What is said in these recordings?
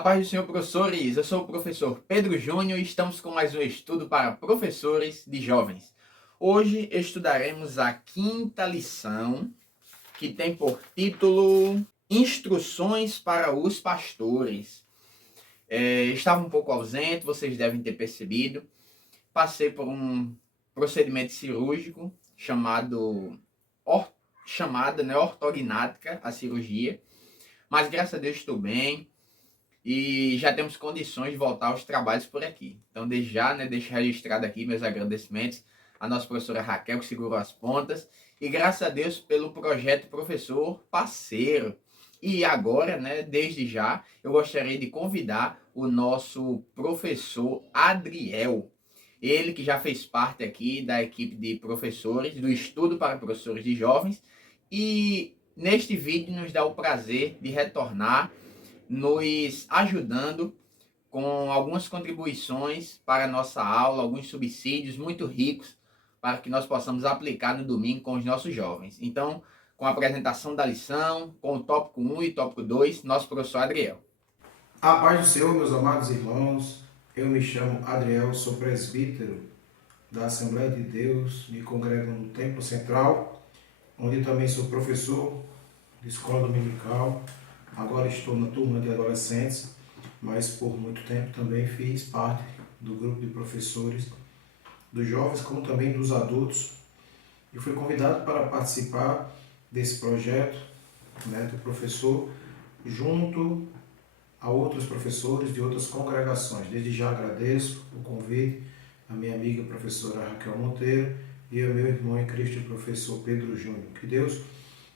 A paz do Senhor, professores! Eu sou o professor Pedro Júnior e estamos com mais um estudo para professores de jovens. Hoje estudaremos a quinta lição, que tem por título Instruções para os Pastores. Estava um pouco ausente, vocês devem ter percebido. Passei por um procedimento cirúrgico chamada ortognática, a cirurgia. Mas graças a Deus estou bem. E já temos condições de voltar aos trabalhos por aqui. Então, desde já, deixo registrado aqui meus agradecimentos à nossa professora Raquel, que segurou as pontas, e graças a Deus pelo projeto Professor Parceiro. E agora, desde já, eu gostaria de convidar o nosso professor Adriel. Ele que já fez parte aqui da equipe de professores, do Estudo para Professores de Jovens, e neste vídeo nos dá o prazer de retornar nos ajudando com algumas contribuições para a nossa aula, alguns subsídios muito ricos para que nós possamos aplicar no domingo com os nossos jovens. Então, com a apresentação da lição, com o tópico 1 e tópico 2, nosso professor Adriel. A paz do Senhor, meus amados irmãos. Eu me chamo Adriel, sou presbítero da Assembleia de Deus, me congrego no Templo Central, onde também sou professor de escola dominical. Agora estou na turma de adolescentes, mas por muito tempo também fiz parte do grupo de professores dos jovens, como também dos adultos. E fui convidado para participar desse projeto do professor, junto a outros professores de outras congregações. Desde já agradeço o convite à minha amiga professora Raquel Monteiro e ao meu irmão em Cristo, professor Pedro Júnior. Que Deus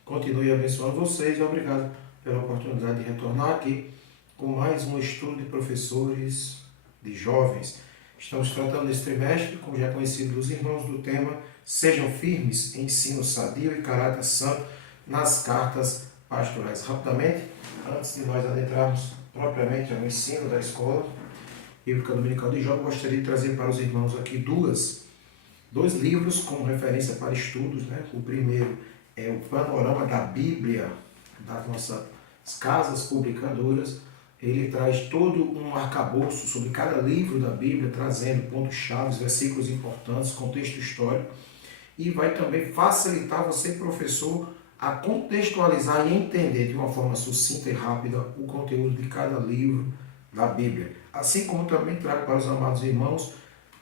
continue abençoando vocês e obrigado pela oportunidade de retornar aqui com mais um estudo de professores de jovens. Estamos tratando nesse trimestre, como já é conhecido dos irmãos, do tema Sejam Firmes, Ensino Sadio e Caráter Santo nas Cartas Pastorais. Rapidamente, antes de nós adentrarmos propriamente ao ensino da Escola Bíblica Dominical de Jovens, gostaria de trazer para os irmãos aqui dois livros como referência para estudos. O primeiro é o Panorama da Bíblia, das nossas casas publicadoras. Ele traz todo um arcabouço sobre cada livro da Bíblia, trazendo pontos-chave, versículos importantes, contexto histórico, e vai também facilitar você, professor, a contextualizar e entender de uma forma sucinta e rápida o conteúdo de cada livro da Bíblia. Assim como também trago para os amados irmãos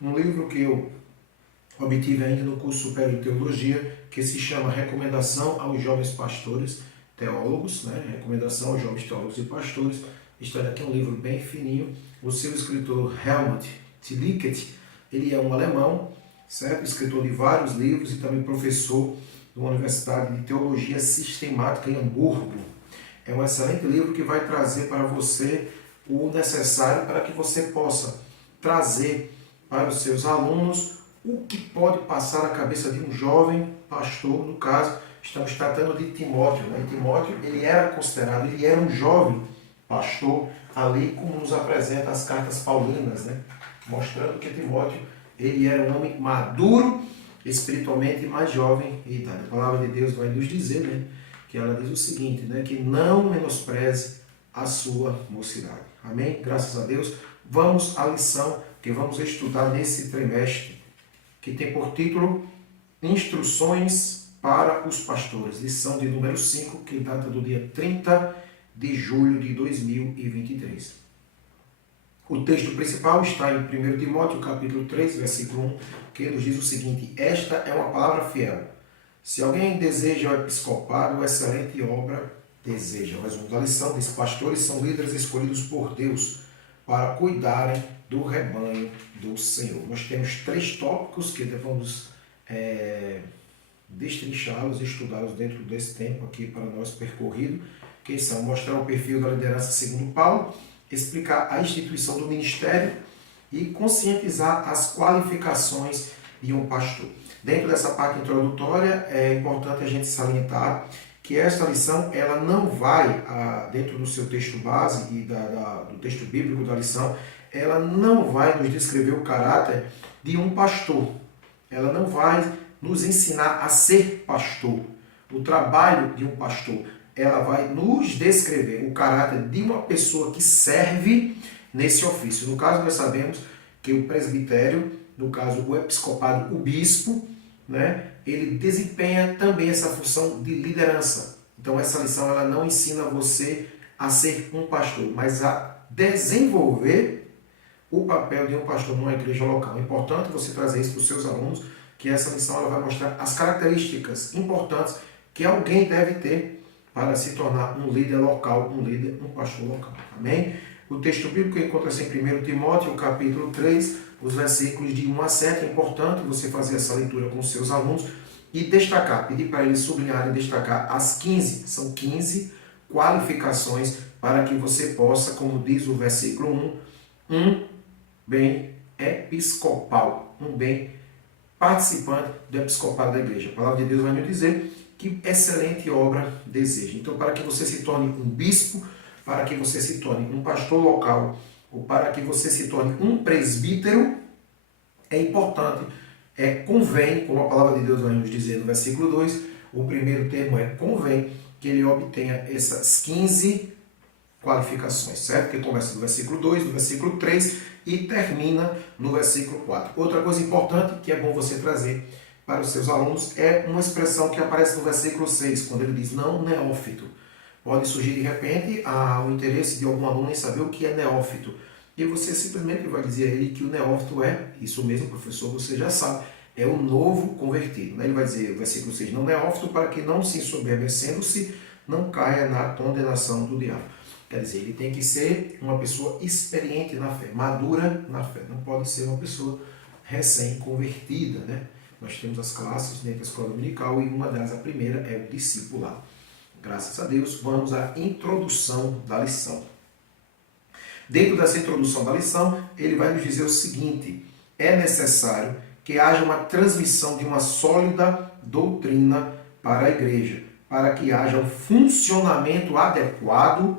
um livro que eu obtive ainda no curso superior de teologia, que se chama Recomendação aos Jovens Pastores Teólogos, Recomendação aos Jovens Teólogos e Pastores. Este aqui é um livro bem fininho. O seu escritor, Helmut Tillichert, ele é um alemão, certo? Escritor de vários livros e também professor de uma universidade de teologia sistemática em Hamburgo. É um excelente livro que vai trazer para você o necessário para que você possa trazer para os seus alunos o que pode passar na cabeça de um jovem pastor. No caso, estamos tratando de Timóteo. Timóteo, ele era um jovem pastor, ali como nos apresenta as cartas paulinas, mostrando que Timóteo, ele era um homem maduro, espiritualmente mais jovem em idade. A palavra de Deus vai nos dizer, que ela diz o seguinte, que não menospreze a sua mocidade. Amém? Graças a Deus. Vamos à lição que vamos estudar nesse trimestre, que tem por título Instruções para os Pastores. Lição de número 5, que data do dia 30 de julho de 2023. O texto principal está em 1 Timóteo, capítulo 3, versículo 1, que nos diz o seguinte: Esta é uma palavra fiel. Se alguém deseja o episcopado, excelente obra deseja. Mais uma da lição diz: pastores são líderes escolhidos por Deus para cuidarem do rebanho do Senhor. Nós temos 3 tópicos que devemos destrinchá-los, estudá-los dentro desse tempo aqui para nós percorrido, que são mostrar o perfil da liderança segundo Paulo, explicar a instituição do ministério e conscientizar as qualificações de um pastor. Dentro dessa parte introdutória, é importante a gente salientar que esta lição ela não vai, dentro do seu texto base e do texto bíblico da lição, ela não vai nos descrever o caráter de um pastor. Ela não vai nos ensinar a ser pastor, o trabalho de um pastor. ela vai nos descrever o caráter de uma pessoa que serve nesse ofício. No caso, nós sabemos que o presbitério, no caso o episcopado, o bispo, né, ele desempenha também essa função de liderança. Então essa lição ela não ensina você a ser um pastor, mas a desenvolver o papel de um pastor numa igreja local. É importante você trazer isso para os seus alunos, que essa lição ela vai mostrar as características importantes que alguém deve ter para se tornar um líder local, um pastor local. Amém? O texto bíblico encontra-se em 1 Timóteo, capítulo 3, os versículos de 1 a 7. É importante você fazer essa leitura com os seus alunos e destacar, pedir para eles sublinharem e destacar as 15, são 15 qualificações para que você possa, como diz o versículo 1, um bem episcopal, um bem participante do episcopado da igreja. A palavra de Deus vai nos dizer que excelente obra deseja. Então, para que você se torne um bispo, para que você se torne um pastor local, ou para que você se torne um presbítero, é importante, convém, como a palavra de Deus vai nos dizer no versículo 2, o primeiro termo é convém que ele obtenha essas 15 qualificações, certo? Que começa no versículo 2, no versículo 3 e termina no versículo 4. Outra coisa importante que é bom você trazer para os seus alunos é uma expressão que aparece no versículo 6, quando ele diz não neófito. Pode surgir de repente o interesse de algum aluno em saber o que é neófito. E você simplesmente vai dizer a ele que o neófito é, isso mesmo, professor, você já sabe, é o novo convertido. Ele vai dizer, o versículo 6, não neófito, para que não se ensoberbecendo-se, não caia na condenação do diabo. Quer dizer, ele tem que ser uma pessoa experiente na fé, madura na fé. Não pode ser uma pessoa recém-convertida, né? Nós temos as classes dentro da escola dominical e uma delas, a primeira, é o discipulado. Graças a Deus, vamos à introdução da lição. Dentro dessa introdução da lição, ele vai nos dizer o seguinte: é necessário que haja uma transmissão de uma sólida doutrina para a igreja, para que haja um funcionamento adequado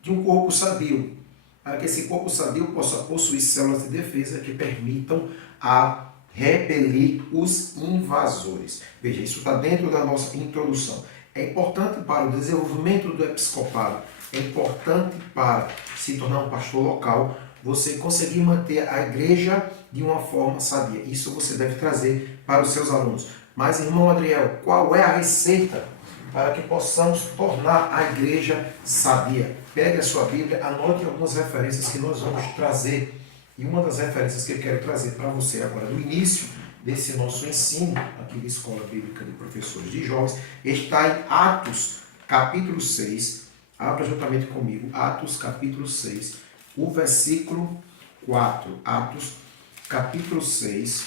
de um corpo sadio, para que esse corpo sadio possa possuir células de defesa que permitam a repelir os invasores. Veja, isso está dentro da nossa introdução. É importante para o desenvolvimento do episcopado, é importante para se tornar um pastor local, você conseguir manter a igreja de uma forma sadia. Isso você deve trazer para os seus alunos. Mas, irmão Adriel, qual é a receita para que possamos tornar a igreja sadia? Pegue a sua Bíblia, anote algumas referências que nós vamos trazer. E uma das referências que eu quero trazer para você agora, no início desse nosso ensino, aqui da Escola Bíblica de Professores de Jovens, está em Atos, capítulo 6. Abra juntamente comigo, Atos, capítulo 6, o versículo 4. Atos, capítulo 6,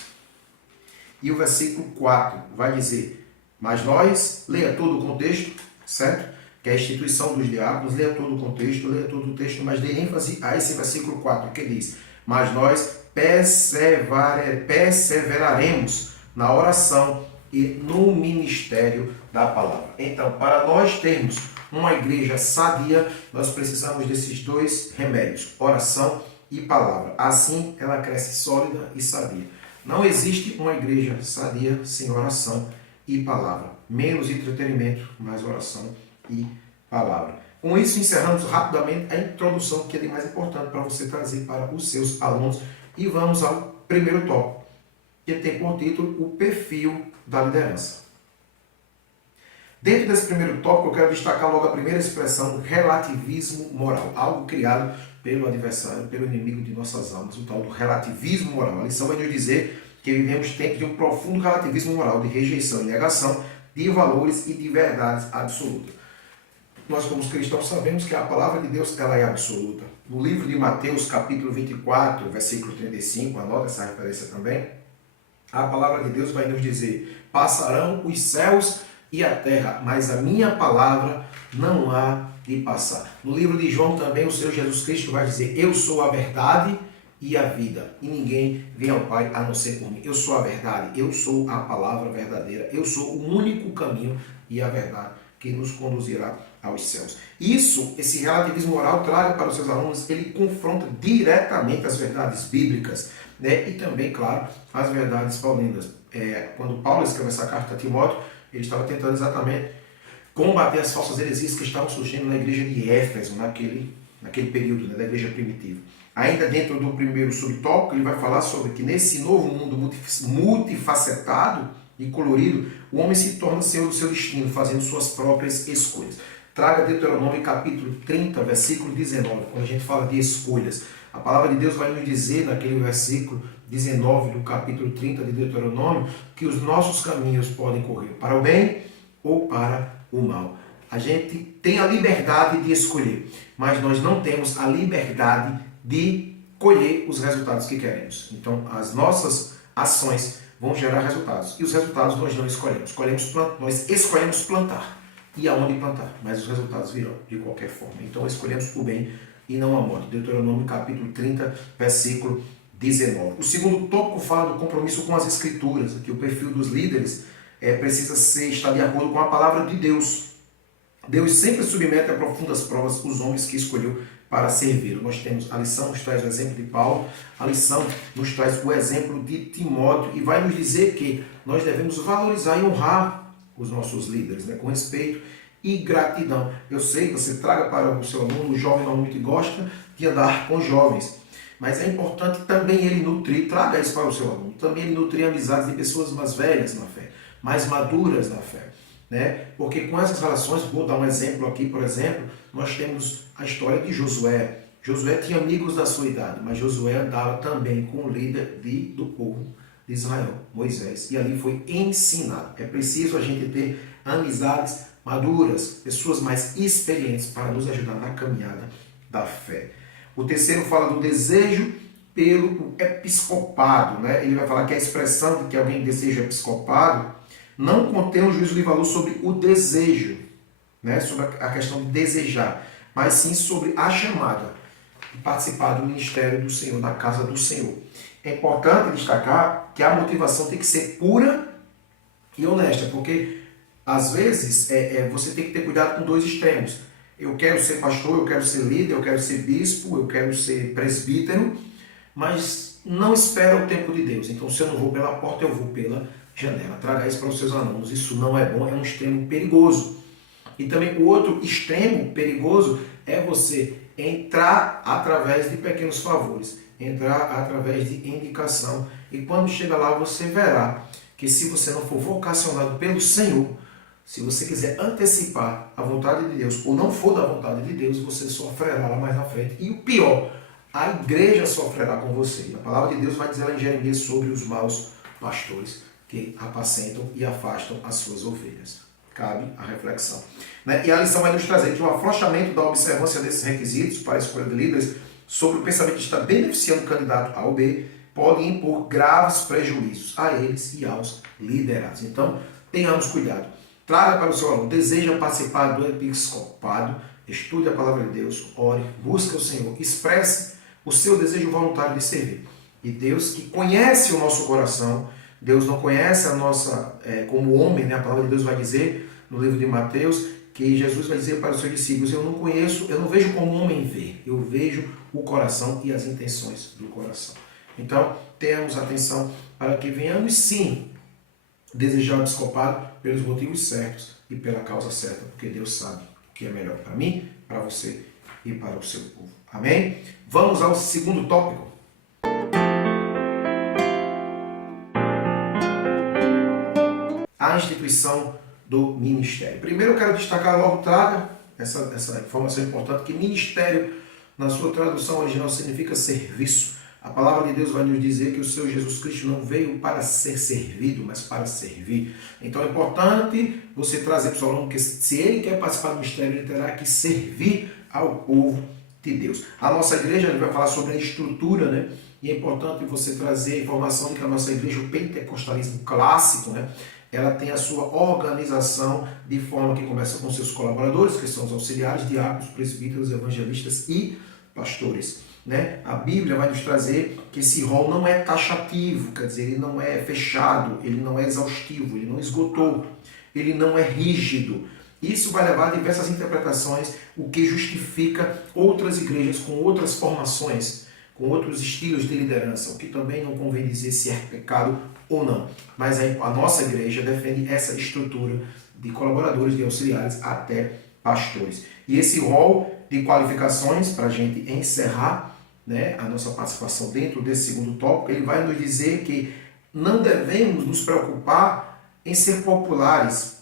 e o versículo 4 vai dizer: mas nós, leia todo o contexto, certo? Que é a instituição dos diáconos, leia todo o contexto, leia todo o texto, mas dê ênfase a esse versículo 4, que diz: mas nós perseveraremos na oração e no ministério da palavra. Então, para nós termos uma igreja sadia, nós precisamos desses dois remédios, oração e palavra. Assim, ela cresce sólida e sadia. Não existe uma igreja sadia sem oração e palavra. Menos entretenimento, mais oração e palavra. Com isso, encerramos rapidamente a introdução, que é de mais importante para você trazer para os seus alunos. E vamos ao primeiro tópico, que tem por título o perfil da liderança. Dentro desse primeiro tópico, eu quero destacar logo a primeira expressão, relativismo moral. Algo criado pelo adversário, pelo inimigo de nossas almas, o tal do relativismo moral. A lição vai nos dizer que vivemos tempos de um profundo relativismo moral, de rejeição e negação de valores e de verdades absolutas. Nós, como cristãos, sabemos que a palavra de Deus ela é absoluta. No livro de Mateus, capítulo 24, versículo 35, anota essa referência também, a palavra de Deus vai nos dizer: passarão os céus e a terra, mas a minha palavra não há de passar. No livro de João também, o Senhor Jesus Cristo vai dizer: eu sou a verdade e a vida, e ninguém vem ao Pai a não ser por mim. Eu sou a verdade, eu sou a palavra verdadeira, eu sou o único caminho e a verdade que nos conduzirá aos céus. Isso, esse relativismo moral, traga para os seus alunos, ele confronta diretamente as verdades bíblicas, né? E também, claro, as verdades paulinas. Quando Paulo escreveu essa carta a Timóteo, ele estava tentando exatamente combater as falsas heresias que estavam surgindo na igreja de Éfeso, naquele período, né, da igreja primitiva. Ainda dentro do primeiro subtópico, ele vai falar sobre que nesse novo mundo multifacetado e colorido, o homem se torna senhor do seu destino, fazendo suas próprias escolhas. Traga Deuteronômio capítulo 30, versículo 19, quando a gente fala de escolhas. A palavra de Deus vai nos dizer, naquele versículo 19 do capítulo 30 de Deuteronômio, que os nossos caminhos podem correr para o bem ou para o mal. A gente tem a liberdade de escolher, mas nós não temos a liberdade de colher os resultados que queremos. Então, as nossas ações vão gerar resultados. E os resultados nós não escolhemos. Nós escolhemos plantar. E aonde plantar? Mas os resultados virão de qualquer forma. Então, escolhemos o bem e não a morte. Deuteronômio capítulo 30, versículo 19. O segundo tópico fala do compromisso com as Escrituras, que o perfil dos líderes precisa estar de acordo com a palavra de Deus. Deus sempre submete a profundas provas os homens que escolheu para servir. Nós temos a lição, nos traz o exemplo de Paulo, a lição nos traz o exemplo de Timóteo e vai nos dizer que nós devemos valorizar e honrar os nossos líderes, né, com respeito e gratidão. Eu sei que você traga para o seu aluno, o jovem normalmente gosta de andar com jovens, mas é importante também ele nutrir, traga isso para o seu aluno, também ele nutrir amizades de pessoas mais velhas na fé, mais maduras na fé. Né? Porque com essas relações, vou dar um exemplo aqui, por exemplo, nós temos a história de Josué. Josué tinha amigos da sua idade, mas Josué andava também com o líder do povo de Israel, Moisés, e ali foi ensinado. É preciso a gente ter amizades maduras, pessoas mais experientes para nos ajudar na caminhada da fé. O terceiro fala do desejo pelo episcopado. Né? Ele vai falar que a expressão de que alguém deseja episcopado não contém um juízo de valor sobre o desejo, né? Sobre a questão de desejar, mas sim sobre a chamada de participar do ministério do Senhor, da casa do Senhor. É importante destacar que a motivação tem que ser pura e honesta, porque às vezes você tem que ter cuidado com dois extremos. Eu quero ser pastor, eu quero ser líder, eu quero ser bispo, eu quero ser presbítero, mas não espera o tempo de Deus. Então, se eu não vou pela porta, eu vou pela janela. Traga isso para os seus alunos. Isso não é bom, é um extremo perigoso. E também o outro extremo perigoso é você entrar através de pequenos favores, entrar através de indicação. E quando chega lá, você verá que se você não for vocacionado pelo Senhor, se você quiser antecipar a vontade de Deus ou não for da vontade de Deus, você sofrerá lá mais na frente. E o pior, a igreja sofrerá com você. E a palavra de Deus vai dizer lá em Jeremias sobre os maus pastores que apacentam e afastam as suas ovelhas. Cabe a reflexão. Né? E a lição vai nos trazer que o afrouxamento da observância desses requisitos para a escolha de líderes sobre o pensamento de estar beneficiando o candidato A ou B pode impor graves prejuízos a eles e aos liderados. Então, tenhamos cuidado. Traga para o seu aluno, deseja participar do episcopado, estude a palavra de Deus, ore, busque o Senhor, expresse o seu desejo voluntário de servir. E Deus, que conhece o nosso coração, Deus não conhece a nossa, como homem, né? A palavra de Deus vai dizer no livro de Mateus, que Jesus vai dizer para os seus discípulos, eu não vejo como um homem vê, eu vejo o coração e as intenções do coração. Então, tenhamos atenção para que venhamos sim desejar o episcopado pelos motivos certos e pela causa certa, porque Deus sabe o que é melhor para mim, para você e para o seu povo. Amém? Vamos ao segundo tópico. A instituição do ministério. Primeiro eu quero destacar, logo traga essa informação importante, que ministério, na sua tradução original, significa serviço. A palavra de Deus vai nos dizer que o Senhor Jesus Cristo não veio para ser servido, mas para servir. Então é importante você trazer para o seu aluno que se ele quer participar do ministério, ele terá que servir ao povo de Deus. A nossa igreja, ele vai falar sobre a estrutura, né? E é importante você trazer a informação de que a nossa igreja, o pentecostalismo clássico, né? Ela tem a sua organização de forma que começa com seus colaboradores, que são os auxiliares, diáconos, presbíteros, evangelistas e pastores. Né? A Bíblia vai nos trazer que esse rol não é taxativo, quer dizer, ele não é fechado, ele não é exaustivo, ele não esgotou, ele não é rígido. Isso vai levar a diversas interpretações, o que justifica outras igrejas com outras formações, com outros estilos de liderança, o que também não convém dizer se é pecado ou não. Mas a nossa igreja defende essa estrutura de colaboradores, de auxiliares, até pastores. E esse rol de qualificações, para a gente encerrar, né, a nossa participação dentro desse segundo tópico, ele vai nos dizer que não devemos nos preocupar em ser populares,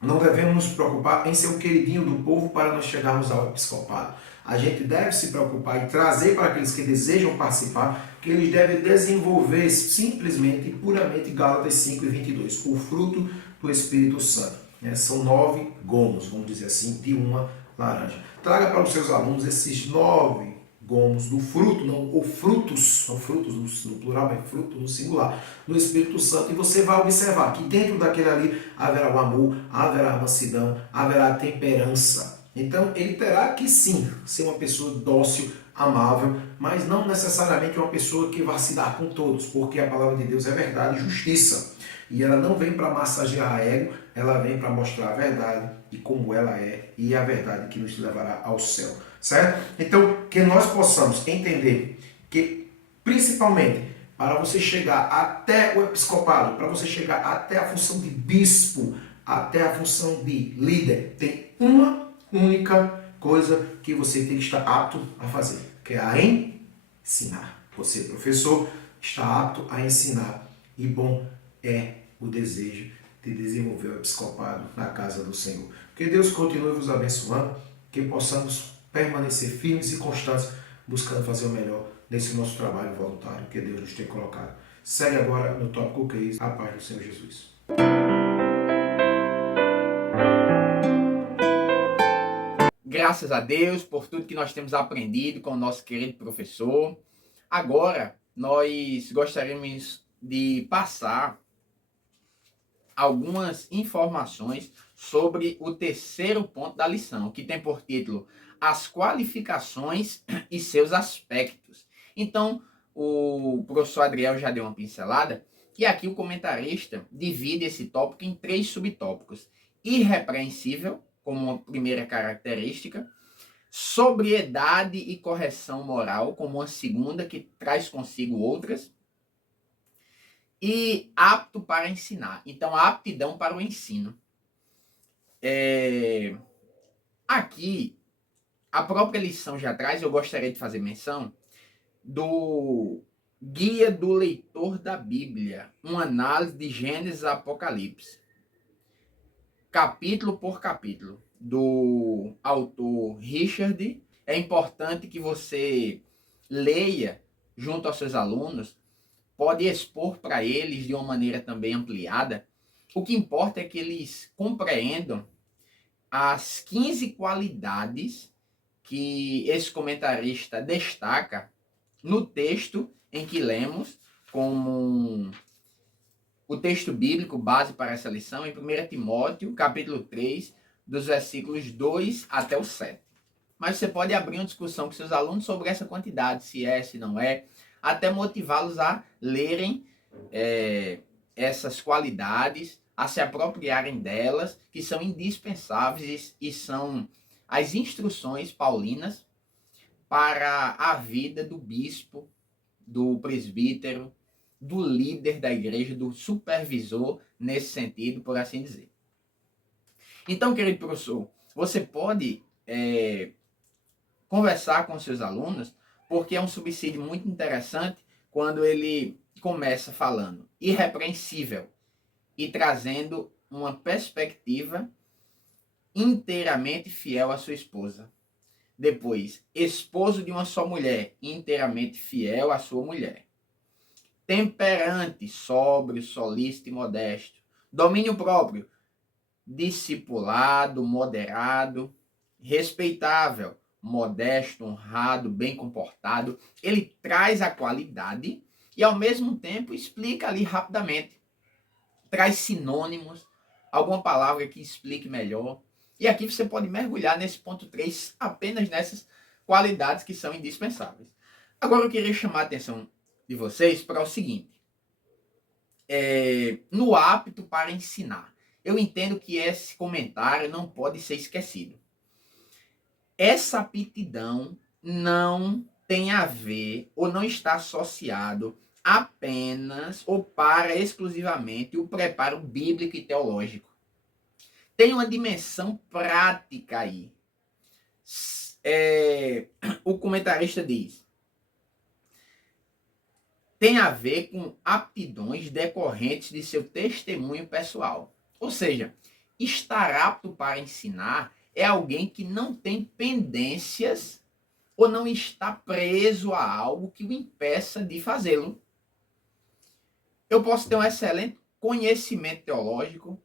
não devemos nos preocupar em ser o queridinho do povo para nós chegarmos ao episcopado. A gente deve se preocupar e trazer para aqueles que desejam participar, que eles devem desenvolver simplesmente e puramente Gálatas 5:22, o fruto do Espírito Santo. São 9 gomos, vamos dizer assim, de uma laranja. Traga para os seus alunos esses 9 gomos do fruto, não, ou frutos, são frutos no plural, mas fruto no singular, do Espírito Santo, e você vai observar que dentro daquele ali haverá o amor, haverá a mansidão, haverá a temperança. Então ele terá que sim ser uma pessoa dócil, amável, mas não necessariamente uma pessoa que vai se dar com todos, porque a palavra de Deus é verdade e justiça. E ela não vem para massagear ego, ela vem para mostrar a verdade e como ela é, e a verdade que nos levará ao céu. Certo? Então, que nós possamos entender que, principalmente, para você chegar até o episcopado, para você chegar até a função de bispo, até a função de líder, tem uma única coisa que você tem que estar apto a fazer, que é a ensinar. Você, professor, está apto a ensinar, e bom é o desejo de desenvolver o episcopado na casa do Senhor. Que Deus continue vos abençoando, que possamos permanecer firmes e constantes, buscando fazer o melhor nesse nosso trabalho voluntário que Deus nos tem colocado. Segue agora no tópico 15, a paz do Senhor Jesus. Graças a Deus por tudo que nós temos aprendido com o nosso querido professor. Agora, nós gostaríamos de passar algumas informações sobre o terceiro ponto da lição, que tem por título As qualificações e seus aspectos. Então, o professor Adriel já deu uma pincelada, e aqui o comentarista divide esse tópico em 3 subtópicos. Irrepreensível, como uma primeira característica, sobriedade e correção moral, como uma segunda, que traz consigo outras, e apto para ensinar. Então, a aptidão para o ensino. Aqui, a própria lição já traz, eu gostaria de fazer menção do Guia do Leitor da Bíblia, uma análise de Gênesis a Apocalipse, capítulo por capítulo, do autor Richard. É importante que você leia junto aos seus alunos, pode expor para eles de uma maneira também ampliada. O que importa é que eles compreendam as 15 qualidades que esse comentarista destaca no texto em que lemos, como o texto bíblico base para essa lição, em 1 Timóteo, capítulo 3, dos versículos 2 até o 7. Mas você pode abrir uma discussão com seus alunos sobre essa quantidade, se é, se não é, até motivá-los a lerem essas qualidades, a se apropriarem delas, que são indispensáveis e são as instruções paulinas para a vida do bispo, do presbítero, do líder da igreja, do supervisor, nesse sentido, por assim dizer. Então, querido professor, você pode conversar com seus alunos, porque é um subsídio muito interessante quando ele começa falando irrepreensível e trazendo uma perspectiva inteiramente fiel à sua esposa. Depois, esposo de uma só mulher, inteiramente fiel à sua mulher. Temperante, sóbrio, solícito e modesto. Domínio próprio, discipulado, moderado, respeitável, modesto, honrado, bem comportado. Ele traz a qualidade e, ao mesmo tempo, explica ali rapidamente. Traz sinônimos, alguma palavra que explique melhor. E aqui você pode mergulhar nesse ponto 3, apenas nessas qualidades que são indispensáveis. Agora eu queria chamar a atenção de vocês para o seguinte. No apto para ensinar. Eu entendo que esse comentário não pode ser esquecido. Essa aptidão não tem a ver ou não está associado apenas ou para exclusivamente o preparo bíblico e teológico. tem uma dimensão prática aí. O comentarista diz: tem a ver com aptidões decorrentes de seu testemunho pessoal. Ou seja, estar apto para ensinar é alguém que não tem pendências ou não está preso a algo que o impeça de fazê-lo. Eu posso ter um excelente conhecimento teológico,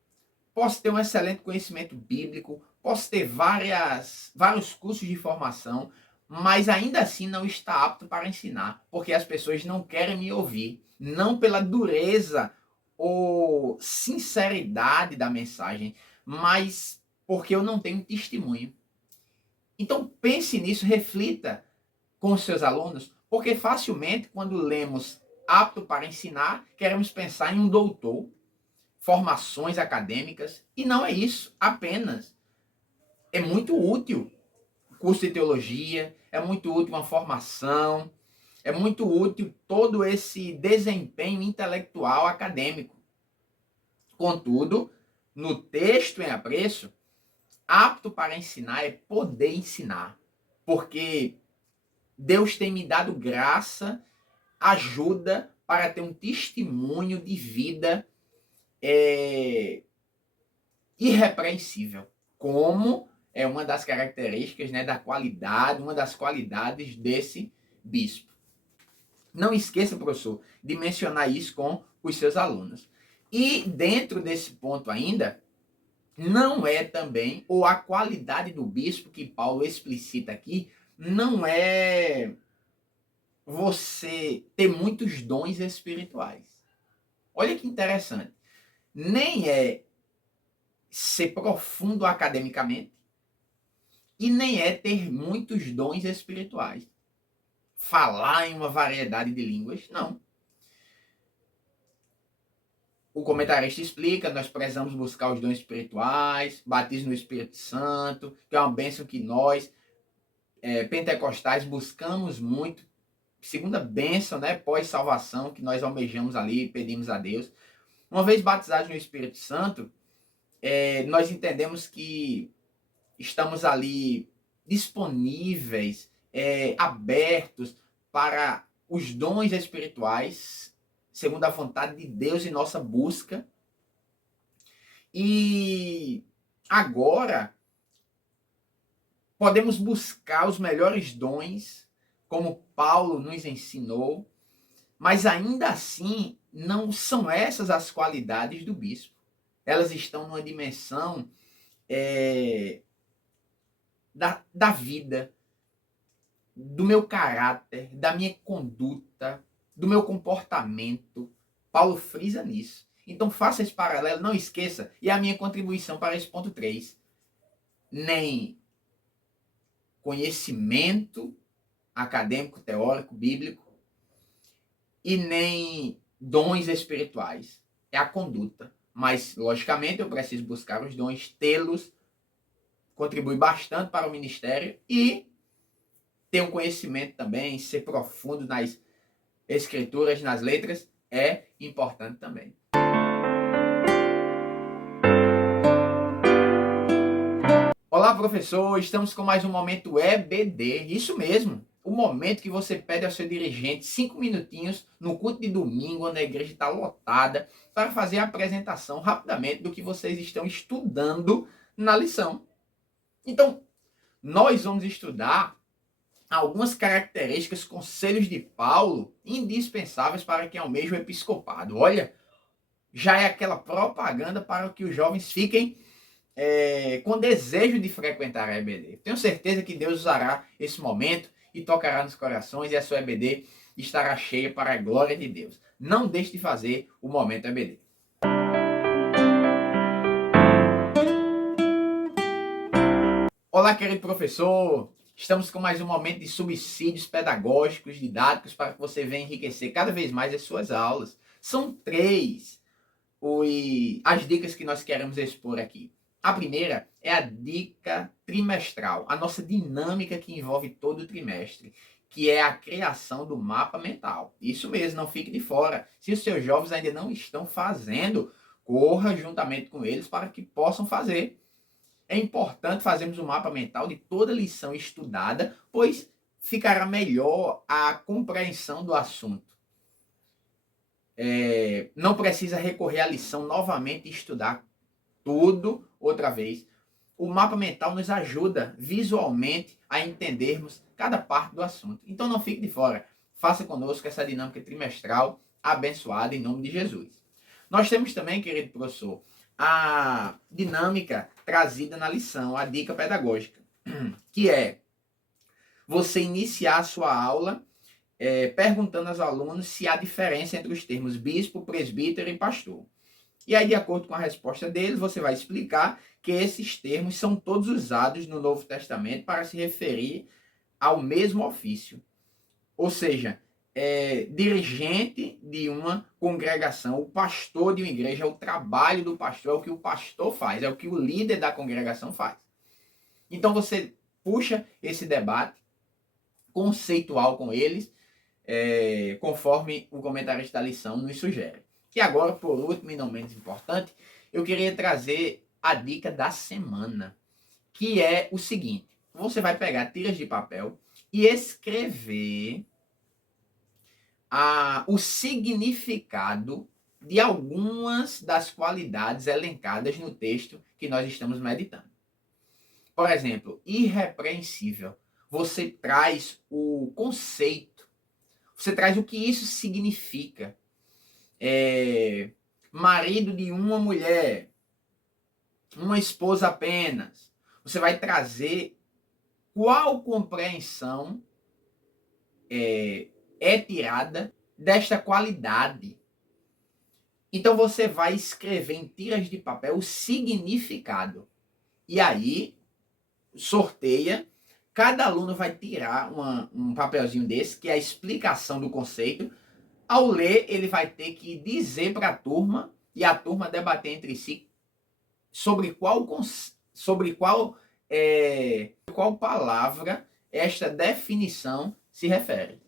posso ter um excelente conhecimento bíblico, posso ter vários cursos de formação, mas ainda assim não está apto para ensinar, porque as pessoas não querem me ouvir, não pela dureza ou sinceridade da mensagem, mas porque eu não tenho testemunho. Então pense nisso, reflita com os seus alunos, porque facilmente quando lemos apto para ensinar, queremos pensar em um doutor, formações acadêmicas, e não é isso apenas. É muito útil o curso de teologia, é muito útil uma formação, é muito útil todo esse desempenho intelectual acadêmico. Contudo, no texto em apreço, apto para ensinar é poder ensinar, porque Deus tem me dado graça, ajuda para ter um testemunho de vida irrepreensível, como é uma das características, né, da qualidade, uma das qualidades desse bispo. Não esqueça, professor, de mencionar isso com os seus alunos. E dentro desse ponto ainda, não é também, ou a qualidade do bispo que Paulo explicita aqui, não é você ter muitos dons espirituais. Olha que interessante. Nem é ser profundo academicamente e nem é ter muitos dons espirituais. Falar em uma variedade de línguas, não. O comentarista explica, nós precisamos buscar os dons espirituais, batismo no Espírito Santo, que é uma bênção que nós, pentecostais, buscamos muito, segunda bênção, né, pós-salvação, que nós almejamos ali, pedimos a Deus. Uma vez batizados no Espírito Santo, nós entendemos que estamos ali disponíveis, abertos para os dons espirituais, segundo a vontade de Deus em nossa busca. E agora podemos buscar os melhores dons, como Paulo nos ensinou, mas ainda assim não são essas as qualidades do bispo. Elas estão numa dimensão da vida, do meu caráter, da minha conduta, do meu comportamento. Paulo frisa nisso. Então faça esse paralelo, não esqueça, e a minha contribuição para esse ponto 3. Nem conhecimento acadêmico, teórico, bíblico, e nem dons espirituais. É a conduta. Mas, logicamente, eu preciso buscar os dons, tê-los, contribui bastante para o ministério e ter um conhecimento também, ser profundo nas escrituras, nas letras, é importante também. Olá, professor, estamos com mais um Momento EBD, isso mesmo, o momento que você pede ao seu dirigente 5 minutinhos no culto de domingo, onde a igreja está lotada, para fazer a apresentação rapidamente do que vocês estão estudando na lição. Então, nós vamos estudar algumas características, conselhos de Paulo, indispensáveis para quem almeja o episcopado. Olha, já é aquela propaganda para que os jovens fiquem com desejo de frequentar a EBD. Tenho certeza que Deus usará esse momento e tocará nos corações e a sua EBD estará cheia para a glória de Deus. Não deixe de fazer o Momento EBD. Olá, querido professor! Estamos com mais um momento de subsídios pedagógicos, didáticos, para que você venha enriquecer cada vez mais as suas aulas. São 3 as dicas que nós queremos expor aqui. A primeira é a dica trimestral, a nossa dinâmica que envolve todo o trimestre, que é a criação do mapa mental. Isso mesmo, não fique de fora. Se os seus jovens ainda não estão fazendo, corra juntamente com eles para que possam fazer. é importante fazermos um mapa mental de toda lição estudada, pois ficará melhor a compreensão do assunto. Não precisa recorrer à lição novamente e estudar tudo outra vez. O mapa mental nos ajuda visualmente a entendermos cada parte do assunto. Então não fique de fora. Faça conosco essa dinâmica trimestral abençoada em nome de Jesus. Nós temos também, querido professor, a dinâmica trazida na lição, a dica pedagógica, que é você iniciar a sua aula perguntando aos alunos se há diferença entre os termos bispo, presbítero e pastor. E aí, de acordo com a resposta deles, você vai explicar que esses termos são todos usados no Novo Testamento para se referir ao mesmo ofício. Ou seja, dirigente de uma congregação, o pastor de uma igreja, é o trabalho do pastor, é o que o pastor faz, é o que o líder da congregação faz. Então você puxa esse debate conceitual com eles, conforme o comentarista da lição nos sugere. E agora, por último e não menos importante, eu queria trazer a dica da semana, que é o seguinte: você vai pegar tiras de papel e escrever o significado de algumas das qualidades elencadas no texto que nós estamos meditando. Por exemplo, irrepreensível. Você traz o conceito, você traz o que isso significa. Marido de uma mulher, uma esposa apenas. Você vai trazer qual compreensão é tirada desta qualidade. Então você vai escrever em tiras de papel o significado. E aí, sorteia. Cada aluno vai tirar um papelzinho desse, que é a explicação do conceito. Ao ler, ele vai ter que dizer para a turma, e a turma debater entre si sobre qual palavra esta definição se refere.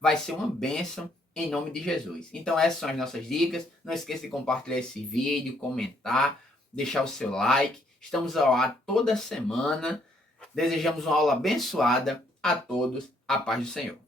Vai ser uma bênção em nome de Jesus. Então essas são as nossas dicas. Não esqueça de compartilhar esse vídeo, comentar, deixar o seu like. Estamos ao ar toda semana. Desejamos uma aula abençoada a todos. A paz do Senhor.